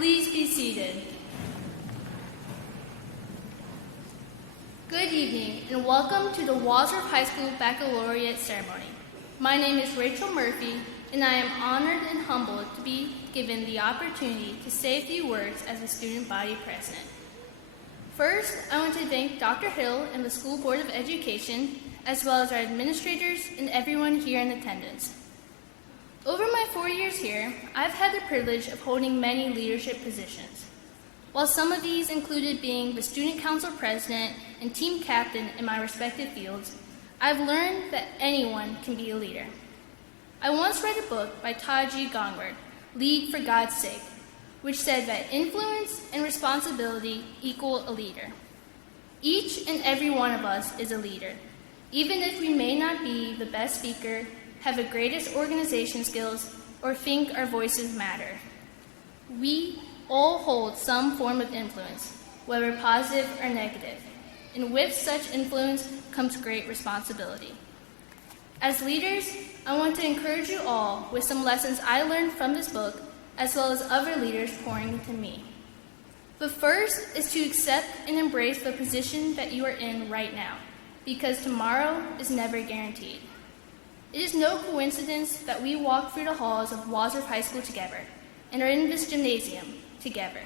Please be seated. Good evening and welcome to the Wadsworth High School Baccalaureate ceremony. My name is Rachel Murphy and I am honored and humbled to be given the opportunity to say a few words as a student body president. First, I want to thank Dr. Hill and the School Board of Education, as well as our administrators and everyone here in attendance. Over my 4 years here, I've had the privilege of holding many leadership positions. While some of these included being the student council president and team captain in my respective fields, I've learned that anyone can be a leader. I once read a book by Todd G. Gongward, Lead for God's Sake, which said that influence and responsibility equal a leader. Each and every one of us is a leader, even if we may not be the best speaker, have the greatest organization skills, or think our voices matter. We all hold some form of influence, whether positive or negative, and with such influence comes great responsibility. As leaders, I want to encourage you all with some lessons I learned from this book, as well as other leaders pouring into me. The first is to accept and embrace the position that you are in right now, because tomorrow is never guaranteed. It is no coincidence that we walk through the halls of Wadsworth High School together and are in this gymnasium together.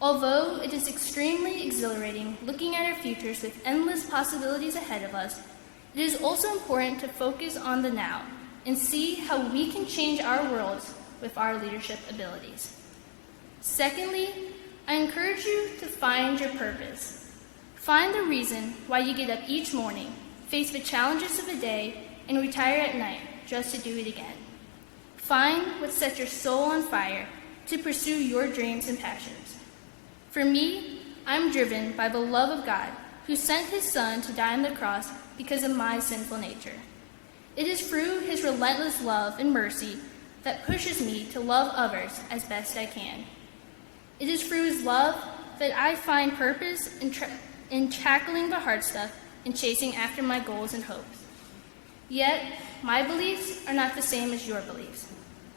Although it is extremely exhilarating looking at our futures with endless possibilities ahead of us, it is also important to focus on the now and see how we can change our worlds with our leadership abilities. Secondly, I encourage you to find your purpose. Find the reason why you get up each morning, face the challenges of the day, and retire at night just to do it again. Find what sets your soul on fire to pursue your dreams and passions. For me, I'm driven by the love of God, who sent his Son to die on the cross because of my sinful nature. It is through his relentless love and mercy that pushes me to love others as best I can. It is through his love that I find purpose in tackling the hard stuff and chasing after my goals and hopes. Yet, my beliefs are not the same as your beliefs.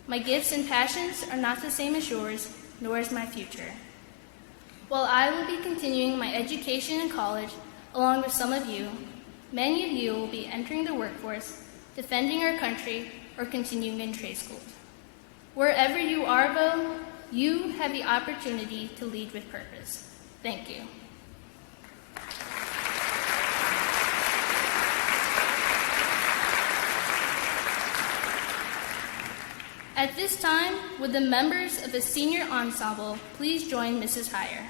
My gifts and passions are not the same as yours, nor is my future. While I will be continuing my education in college, along with some of you, many of you will be entering the workforce, defending our country, or continuing in trade schools. Wherever you are, though, you have the opportunity to lead with purpose. Thank you. At this time, would the members of the senior ensemble please join Mrs. Heyer?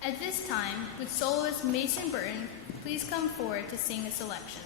At this time, would soloist Mason Burton please come forward to sing a selection?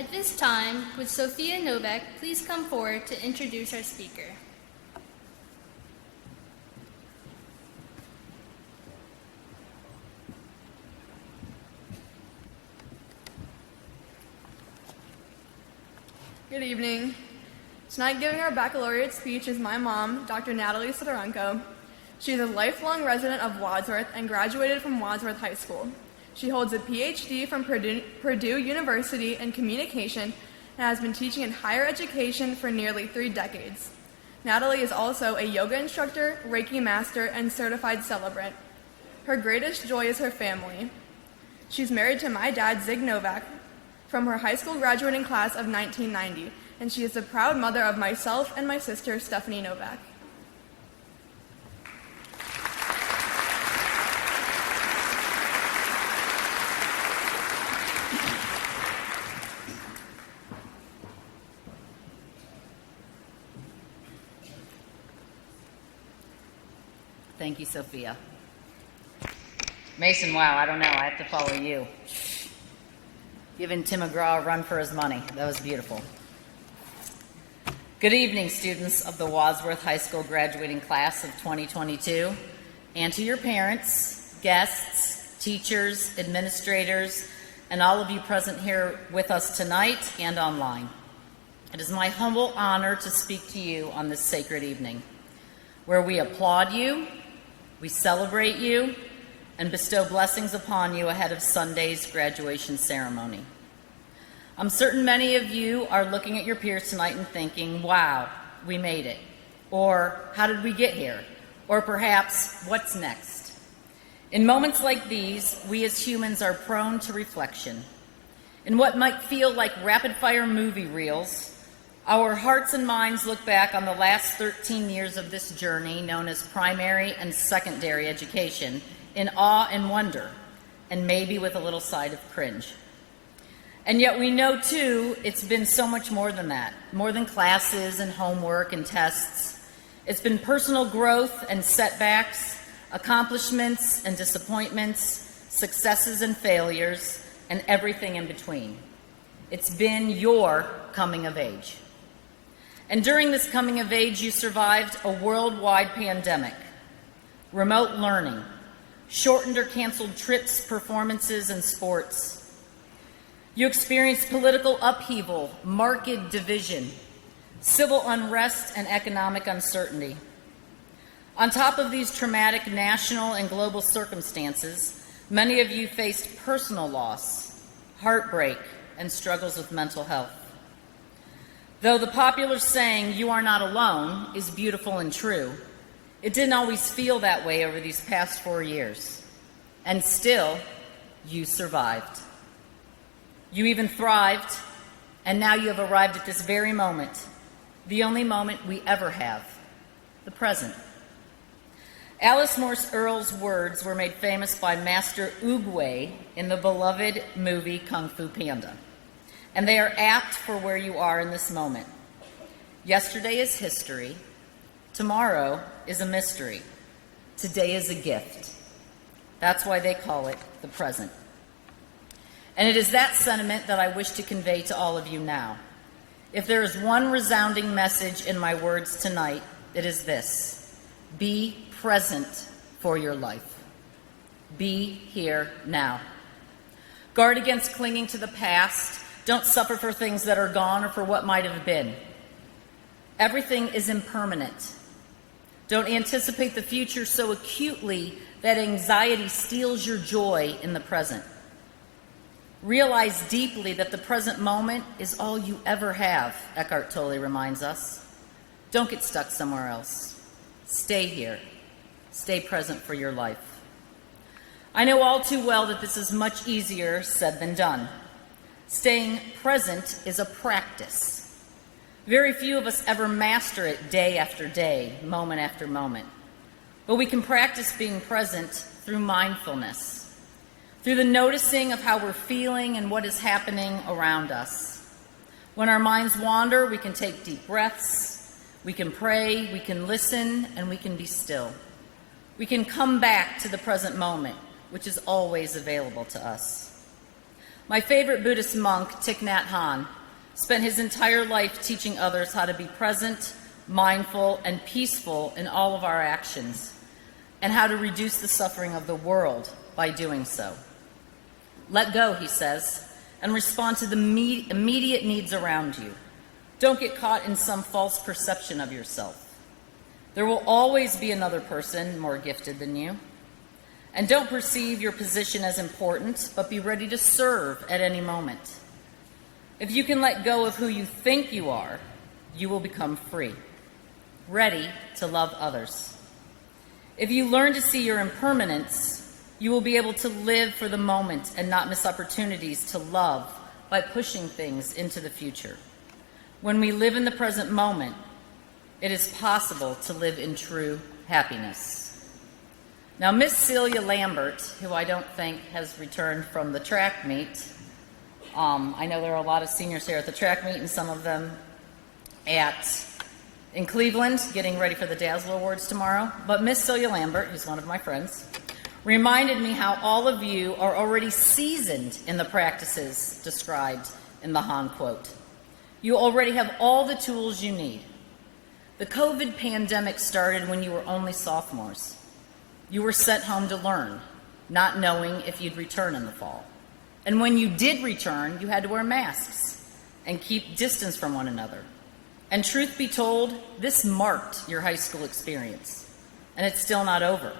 At this time, would Sophia Novak please come forward to introduce our speaker? Good evening. Tonight giving our baccalaureate speech is my mom, Dr. Natalie Sidorenko. She is a lifelong resident of Wadsworth and graduated from Wadsworth High School. She holds a PhD from Purdue University in communication and has been teaching in higher education for nearly 3 decades. Natalie is also a yoga instructor, Reiki master, and certified celebrant. Her greatest joy is her family. She's married to my dad, Zig Novak, from her high school graduating class of 1990, and she is the proud mother of myself and my sister, Stephanie Novak. Thank you, Sophia. Mason, wow, I don't know. I have to follow you. Giving Tim McGraw a run for his money. That was beautiful. Good evening, students of the Wadsworth High School graduating class of 2022, and to your parents, guests, teachers, administrators, and all of you present here with us tonight and online. It is my humble honor to speak to you on this sacred evening, where we applaud you, we celebrate you, and bestow blessings upon you ahead of Sunday's graduation ceremony. I'm certain many of you are looking at your peers tonight and thinking, wow, we made it. Or, how did we get here? Or perhaps, what's next? In moments like these, we as humans are prone to reflection. In what might feel like rapid-fire movie reels, our hearts and minds look back on the last 13 years of this journey known as primary and secondary education in awe and wonder, and maybe with a little side of cringe. And yet we know, too, it's been so much more than that, more than classes and homework and tests. It's been personal growth and setbacks, accomplishments and disappointments, successes and failures, and everything in between. It's been your coming of age. And during this coming of age, you survived a worldwide pandemic, remote learning, shortened or canceled trips, performances, and sports. You experienced political upheaval, market division, civil unrest, and economic uncertainty. On top of these traumatic national and global circumstances, many of you faced personal loss, heartbreak, and struggles with mental health. Though the popular saying, "you are not alone," is beautiful and true, it didn't always feel that way over these past 4 years. And still, you survived. You even thrived, and now you have arrived at this very moment, the only moment we ever have, the present. Alice Morse Earle's words were made famous by Master Oogway in the beloved movie Kung Fu Panda. And they are apt for where you are in this moment. Yesterday is history. Tomorrow is a mystery. Today is a gift. That's why they call it the present. And it is that sentiment that I wish to convey to all of you now. If there is one resounding message in my words tonight, it is this: be present for your life. Be here now. Guard against clinging to the past. Don't suffer for things that are gone or for what might have been. Everything is impermanent. Don't anticipate the future so acutely that anxiety steals your joy in the present. Realize deeply that the present moment is all you ever have, Eckhart Tolle reminds us. Don't get stuck somewhere else. Stay here. Stay present for your life. I know all too well that this is much easier said than done. Staying present is a practice. Very few of us ever master it day after day, moment after moment. But we can practice being present through mindfulness, through the noticing of how we're feeling and what is happening around us. When our minds wander, we can take deep breaths, we can pray, we can listen, and we can be still. We can come back to the present moment, which is always available to us. My favorite Buddhist monk, Thich Nhat Hanh, spent his entire life teaching others how to be present, mindful, and peaceful in all of our actions, and how to reduce the suffering of the world by doing so. Let go, he says, and respond to the immediate needs around you. Don't get caught in some false perception of yourself. There will always be another person more gifted than you. And don't perceive your position as important, but be ready to serve at any moment. If you can let go of who you think you are, you will become free, ready to love others. If you learn to see your impermanence, you will be able to live for the moment and not miss opportunities to love by pushing things into the future. When we live in the present moment, it is possible to live in true happiness. Now, Miss Celia Lambert, who I don't think has returned from the track meet, I know there are a lot of seniors here at the track meet and some of them in Cleveland getting ready for the Dazzler Awards tomorrow. But Miss Celia Lambert, who's one of my friends, reminded me how all of you are already seasoned in the practices described in the Hahn quote. You already have all the tools you need. The COVID pandemic started when you were only sophomores. You were sent home to learn, not knowing if you'd return in the fall. And when you did return, you had to wear masks and keep distance from one another. And truth be told, this marked your high school experience, and it's still not over.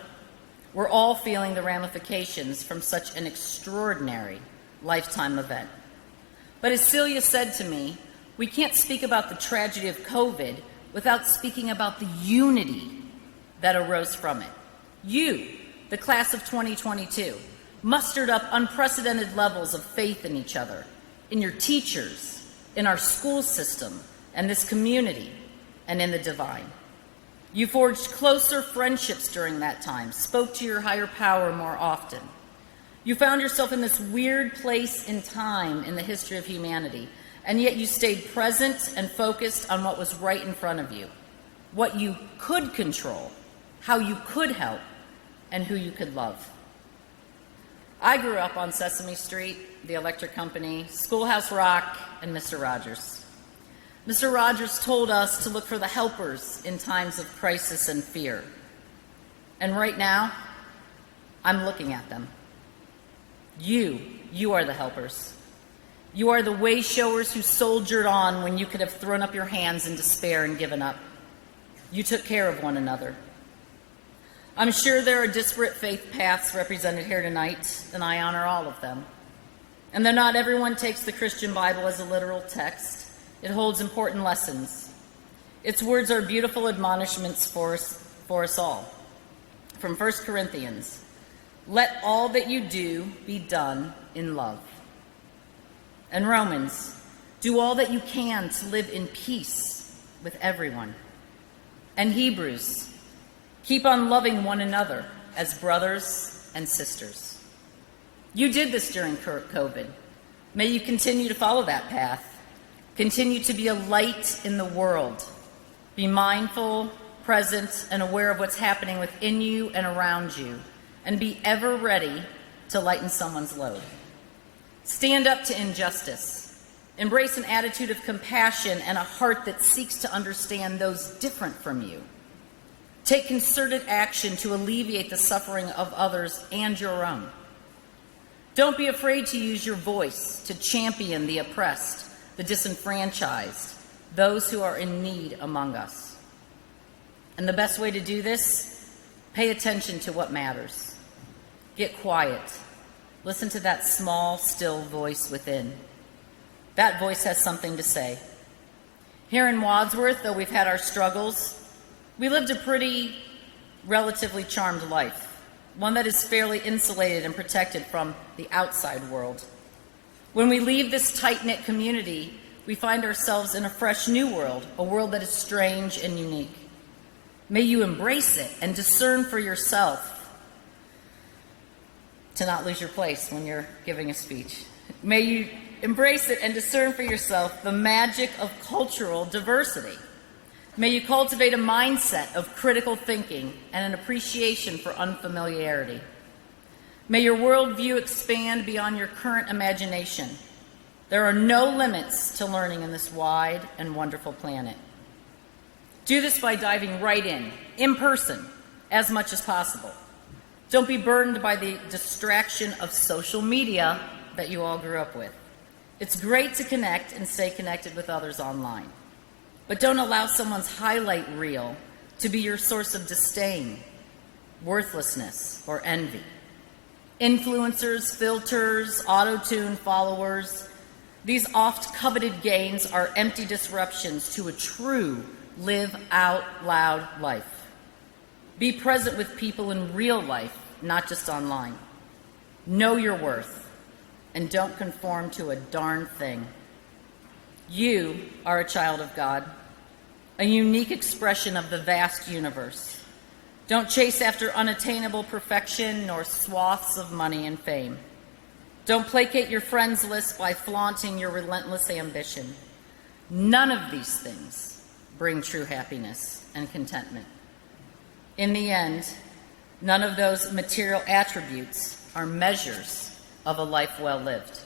We're all feeling the ramifications from such an extraordinary lifetime event. But as Celia said to me, we can't speak about the tragedy of COVID without speaking about the unity that arose from it. You, the class of 2022, mustered up unprecedented levels of faith in each other, in your teachers, in our school system, and this community, and in the divine. You forged closer friendships during that time, spoke to your higher power more often. You found yourself in this weird place in time in the history of humanity, and yet you stayed present and focused on what was right in front of you, what you could control, how you could help, and who you could love. I grew up on Sesame Street, the Electric Company, Schoolhouse Rock, and Mr. Rogers. Mr. Rogers told us to look for the helpers in times of crisis and fear. And right now, I'm looking at them. You are the helpers. You are the way showers who soldiered on when you could have thrown up your hands in despair and given up. You took care of one another. I'm sure there are disparate faith paths represented here tonight, and I honor all of them. And though not everyone takes the Christian Bible as a literal text, it holds important lessons. Its words are beautiful admonishments for us all. From 1 Corinthians, let all that you do be done in love. And Romans, do all that you can to live in peace with everyone. And Hebrews, keep on loving one another as brothers and sisters. You did this during COVID. May you continue to follow that path. Continue to be a light in the world. Be mindful, present, and aware of what's happening within you and around you, and be ever ready to lighten someone's load. Stand up to injustice. Embrace an attitude of compassion and a heart that seeks to understand those different from you. Take concerted action to alleviate the suffering of others and your own. Don't be afraid to use your voice to champion the oppressed, the disenfranchised, those who are in need among us. And the best way to do this, pay attention to what matters. Get quiet. Listen to that small, still voice within. That voice has something to say. Here in Wadsworth, though we've had our struggles, we lived a pretty relatively charmed life, one that is fairly insulated and protected from the outside world. When we leave this tight-knit community, we find ourselves in a fresh new world, a world that is strange and unique. May you embrace it and discern for yourself to not lose your place when you're giving a speech. May you embrace it and discern for yourself the magic of cultural diversity. May you cultivate a mindset of critical thinking and an appreciation for unfamiliarity. May your worldview expand beyond your current imagination. There are no limits to learning in this wide and wonderful planet. Do this by diving right in person, as much as possible. Don't be burdened by the distraction of social media that you all grew up with. It's great to connect and stay connected with others online. But don't allow someone's highlight reel to be your source of disdain, worthlessness, or envy. Influencers, filters, auto-tune followers, these oft-coveted gains are empty disruptions to a true live-out-loud life. Be present with people in real life, not just online. Know your worth, and don't conform to a darn thing. You are a child of God, a unique expression of the vast universe. Don't chase after unattainable perfection nor swaths of money and fame. Don't placate your friends list by flaunting your relentless ambition. None of these things bring true happiness and contentment. In the end, none of those material attributes are measures of a life well lived.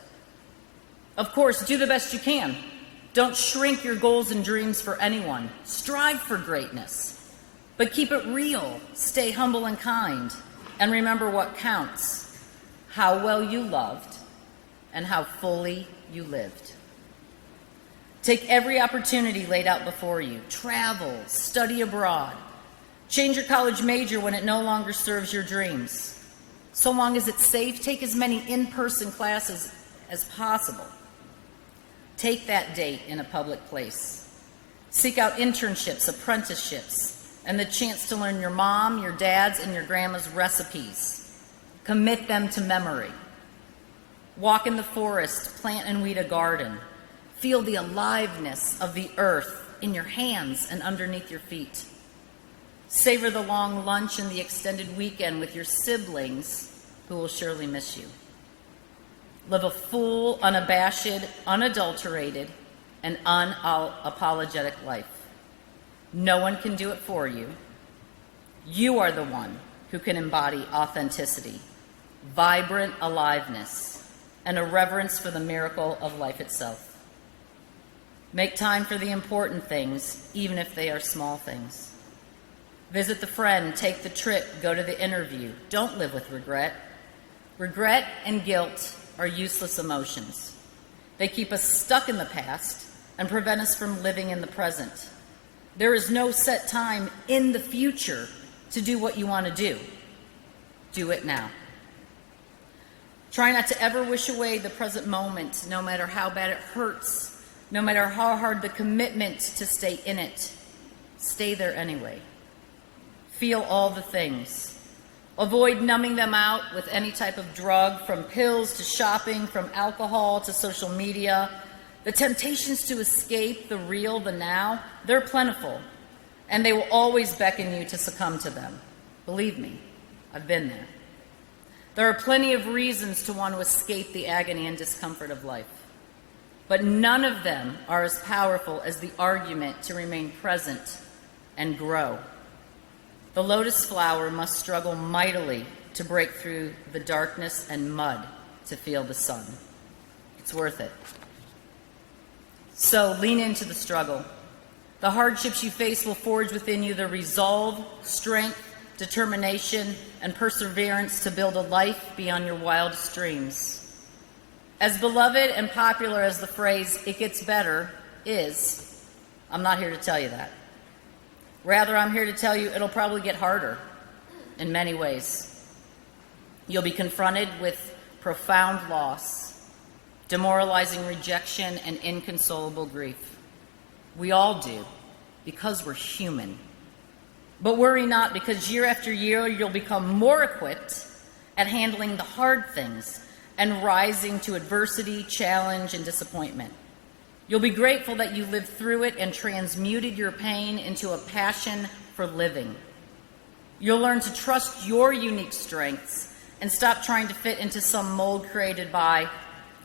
Of course, do the best you can. Don't shrink your goals and dreams for anyone. Strive for greatness. But keep it real, stay humble and kind, and remember what counts: how well you loved and how fully you lived. Take every opportunity laid out before you. Travel, study abroad. Change your college major when it no longer serves your dreams. So long as it's safe, take as many in-person classes as possible. Take that date in a public place. Seek out internships, apprenticeships, and the chance to learn your mom, your dad's, and your grandma's recipes. Commit them to memory. Walk in the forest, plant and weed a garden. Feel the aliveness of the earth in your hands and underneath your feet. Savor the long lunch and the extended weekend with your siblings who will surely miss you. Live a full, unabashed, unadulterated, and unapologetic life. No one can do it for you. You are the one who can embody authenticity, vibrant aliveness, and a reverence for the miracle of life itself. Make time for the important things, even if they are small things. Visit the friend, take the trip, go to the interview. Don't live with regret. Regret and guilt are useless emotions. They keep us stuck in the past and prevent us from living in the present. There is no set time in the future to do what you want to do. Do it now. Try not to ever wish away the present moment, no matter how bad it hurts, no matter how hard the commitment to stay in it. Stay there anyway. Feel all the things. Avoid numbing them out with any type of drug, from pills to shopping, from alcohol to social media. The temptations to escape the real, the now, they're plentiful, and they will always beckon you to succumb to them. Believe me, I've been there. There are plenty of reasons to want to escape the agony and discomfort of life, but none of them are as powerful as the argument to remain present and grow. The lotus flower must struggle mightily to break through the darkness and mud to feel the sun. It's worth it. So lean into the struggle. The hardships you face will forge within you the resolve, strength, determination, and perseverance to build a life beyond your wildest dreams. As beloved and popular as the phrase, "it gets better," is, I'm not here to tell you that. Rather, I'm here to tell you it'll probably get harder in many ways. You'll be confronted with profound loss, demoralizing rejection, and inconsolable grief. We all do, because we're human. But worry not, because year after year you'll become more equipped at handling the hard things and rising to adversity, challenge, and disappointment. You'll be grateful that you lived through it and transmuted your pain into a passion for living. You'll learn to trust your unique strengths and stop trying to fit into some mold created by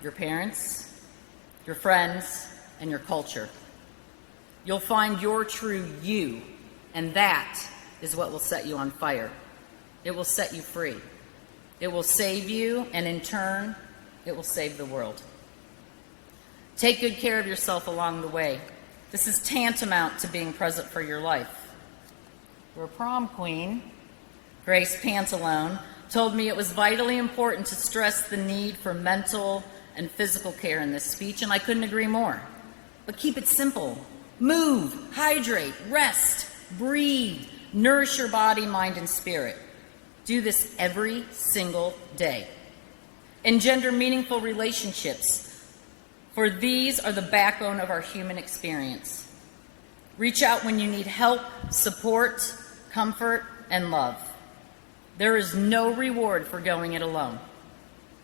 your parents, your friends, and your culture. You'll find your true you, and that is what will set you on fire. It will set you free. It will save you, and in turn, it will save the world. Take good care of yourself along the way. This is tantamount to being present for your life. Your prom queen, Grace Pantalone, told me it was vitally important to stress the need for mental and physical care in this speech, and I couldn't agree more. But keep it simple. Move, hydrate, rest, breathe, nourish your body, mind, and spirit. Do this every single day. Engender meaningful relationships, for these are the backbone of our human experience. Reach out when you need help, support, comfort, and love. There is no reward for going it alone.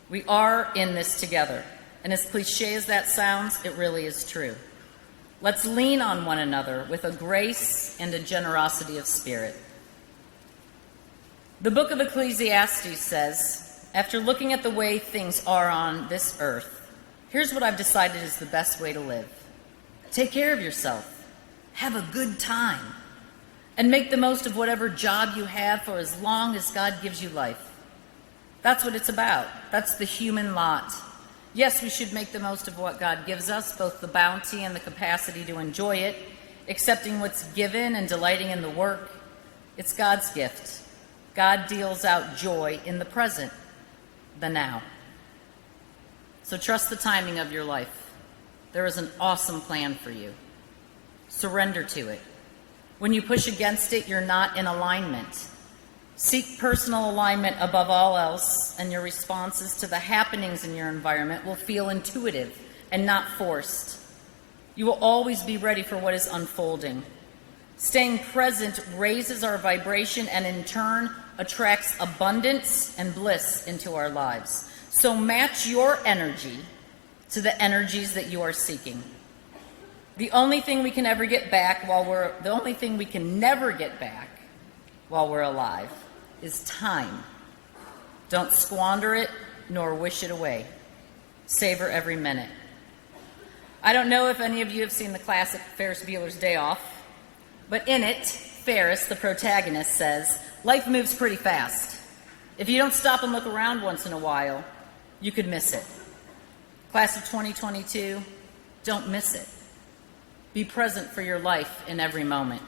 We are in this together, and as cliche as that sounds, it really is true. Let's lean on one another with a grace and a generosity of spirit. The book of Ecclesiastes says, after looking at the way things are on this earth, here's what I've decided is the best way to live. Take care of yourself, have a good time, and make the most of whatever job you have for as long as God gives you life. That's what it's about. That's the human lot. Yes, we should make the most of what God gives us, both the bounty and the capacity to enjoy it, accepting what's given and delighting in the work. It's God's gift. God deals out joy in the present, the now. So trust the timing of your life. There is an awesome plan for you. Surrender to it. When you push against it, you're not in alignment. Seek personal alignment above all else, and your responses to the happenings in your environment will feel intuitive and not forced. You will always be ready for what is unfolding. Staying present raises our vibration and in turn attracts abundance and bliss into our lives. So match your energy to the energies that you are seeking. The only thing we can never get back while we're alive is time. Don't squander it nor wish it away. Savor every minute. I don't know if any of you have seen the classic Ferris Bueller's Day Off, but in it, Ferris, the protagonist, says, life moves pretty fast. If you don't stop and look around once in a while, you could miss it. Class of 2022, don't miss it. Be present for your life in every moment.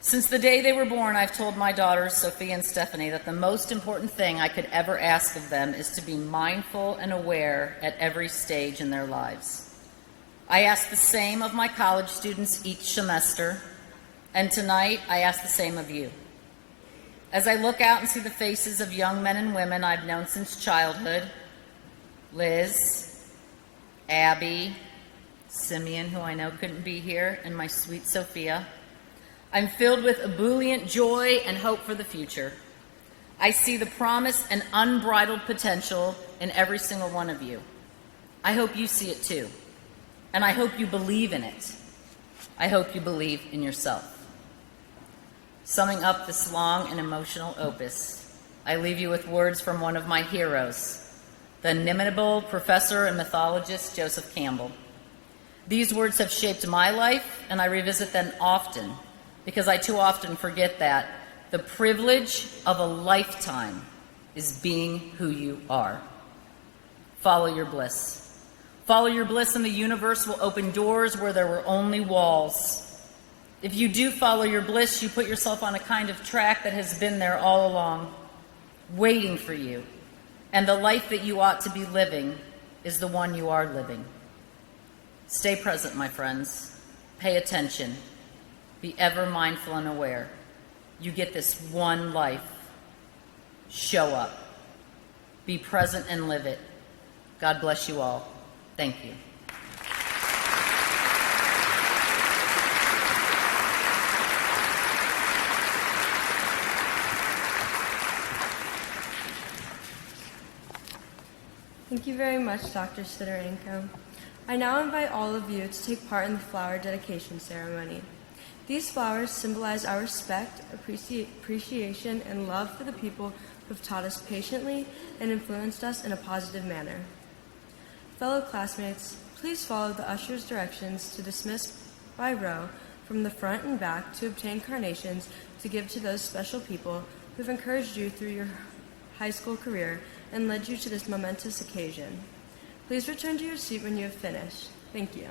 Since the day they were born, I've told my daughters, Sophia and Stephanie, that the most important thing I could ever ask of them is to be mindful and aware at every stage in their lives. I ask the same of my college students each semester, and tonight I ask the same of you. As I look out and see the faces of young men and women I've known since childhood, Liz, Abby, Simeon, who I know couldn't be here, and my sweet Sophia, I'm filled with ebullient joy and hope for the future. I see the promise and unbridled potential in every single one of you. I hope you see it too, and I hope you believe in it. I hope you believe in yourself. Summing up this long and emotional opus, I leave you with words from one of my heroes, the inimitable professor and mythologist Joseph Campbell. These words have shaped my life, and I revisit them often because I too often forget that the privilege of a lifetime is being who you are. Follow your bliss. Follow your bliss, and the universe will open doors where there were only walls. If you do follow your bliss, you put yourself on a kind of track that has been there all along, waiting for you. And the life that you ought to be living is the one you are living. Stay present, my friends. Pay attention. Be ever mindful and aware. You get this one life. Show up. Be present and live it. God bless you all. Thank you. Thank you very much, Dr. Sidorenko. I now invite all of you to take part in the flower dedication ceremony. These flowers symbolize our respect, appreciation, and love for the people who have taught us patiently and influenced us in a positive manner. Fellow classmates, please follow the usher's directions to dismiss by row from the front and back to obtain carnations to give to those special people who have encouraged you through your high school career and led you to this momentous occasion. Please return to your seat when you have finished. Thank you.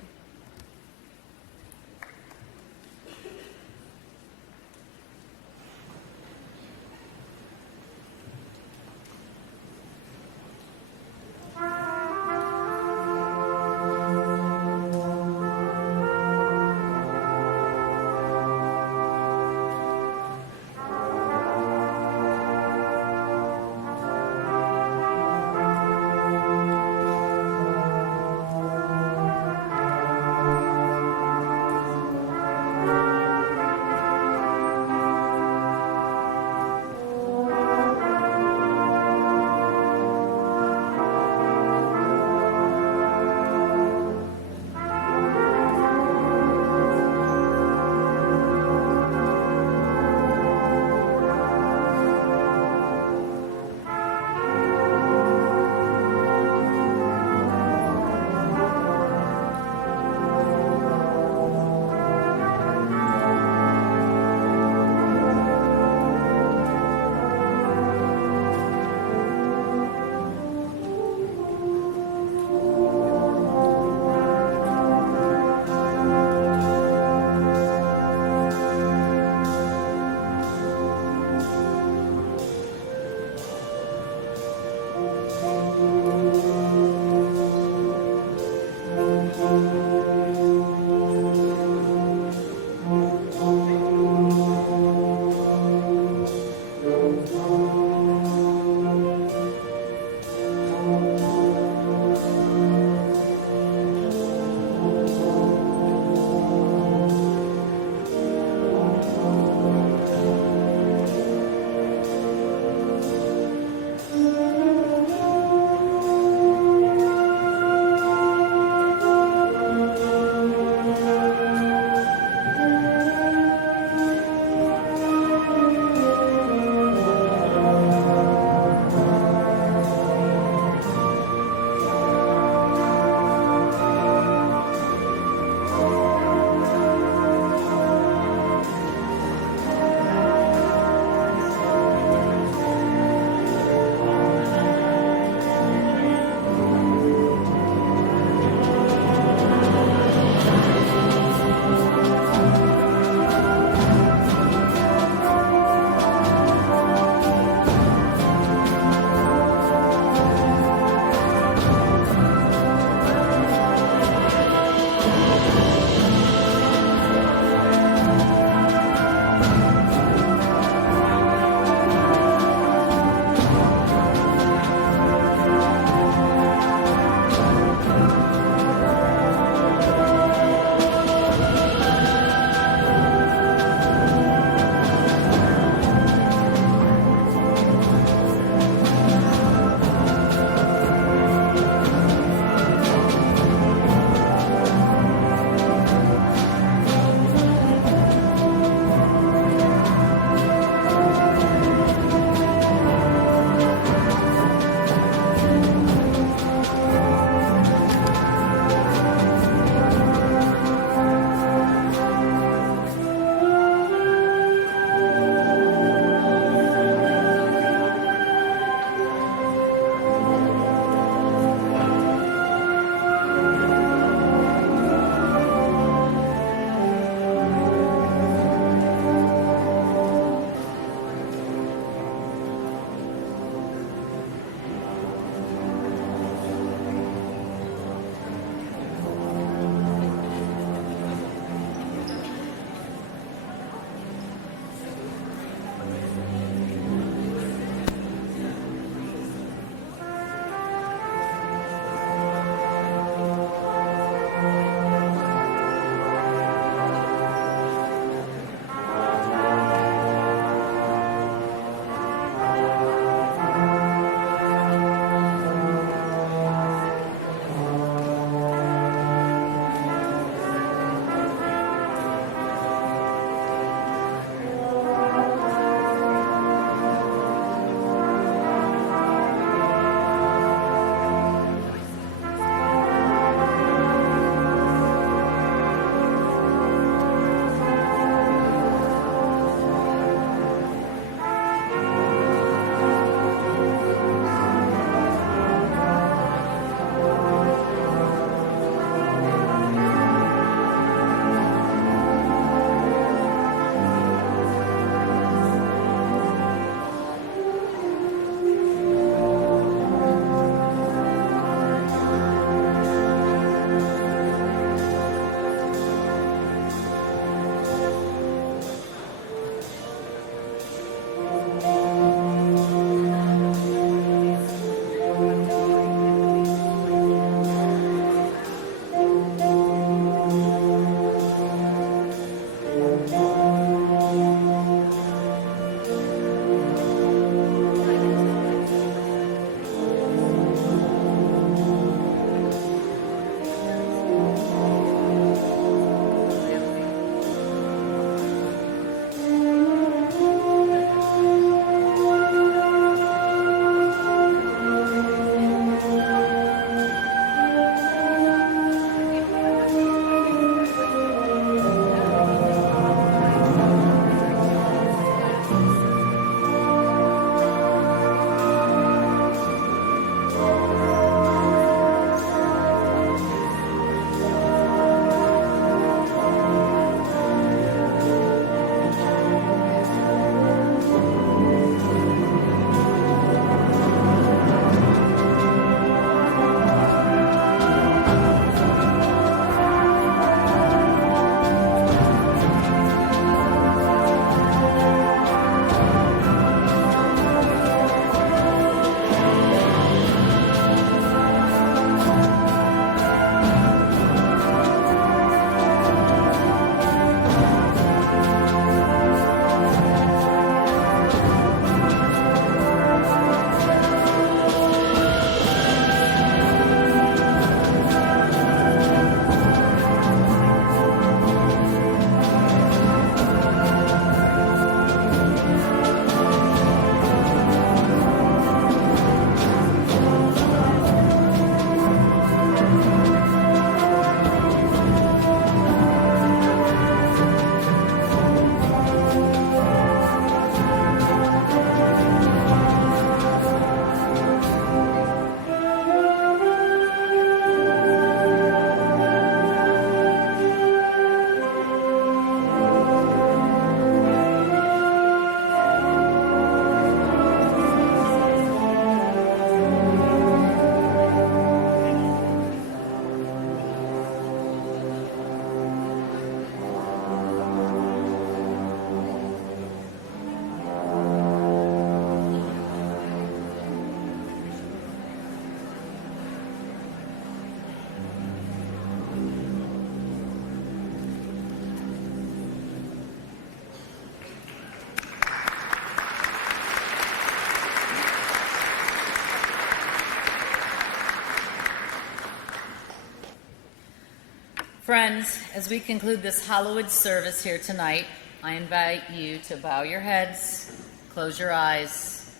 Friends, as we conclude this hallowed service here tonight, I invite you to bow your heads, close your eyes,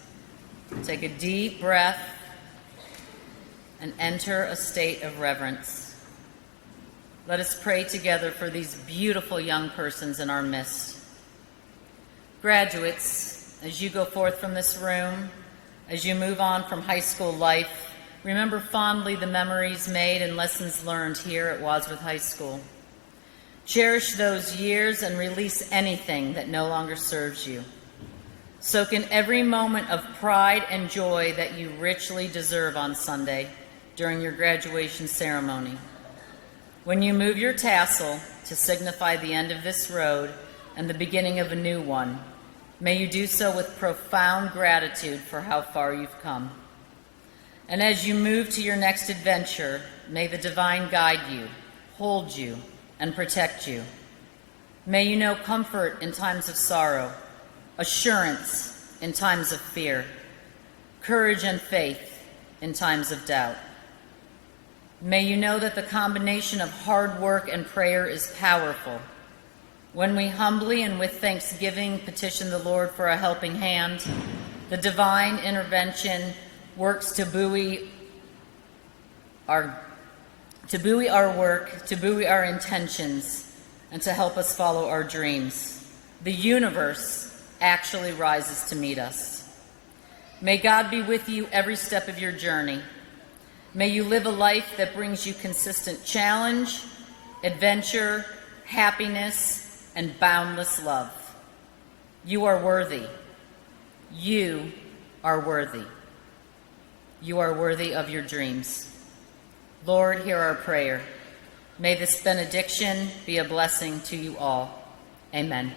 take a deep breath, and enter a state of reverence. Let us pray together for these beautiful young persons in our midst. Graduates, as you go forth from this room, as you move on from high school life, remember fondly the memories made and lessons learned here at Wadsworth High School. Cherish those years and release anything that no longer serves you. Soak in every moment of pride and joy that you richly deserve on Sunday during your graduation ceremony. When you move your tassel to signify the end of this road and the beginning of a new one, may you do so with profound gratitude for how far you've come. And as you move to your next adventure, may the divine guide you, hold you, and protect you. May you know comfort in times of sorrow, assurance in times of fear, courage and faith in times of doubt. May you know that the combination of hard work and prayer is powerful. When we humbly and with thanksgiving petition the Lord for a helping hand, the divine intervention works to buoy our work, to buoy our intentions, and to help us follow our dreams. The universe actually rises to meet us. May God be with you every step of your journey. May you live a life that brings you consistent challenge, adventure, happiness, and boundless love. You are worthy. You are worthy. You are worthy of your dreams. Lord, hear our prayer. May this benediction be a blessing to you all. Amen.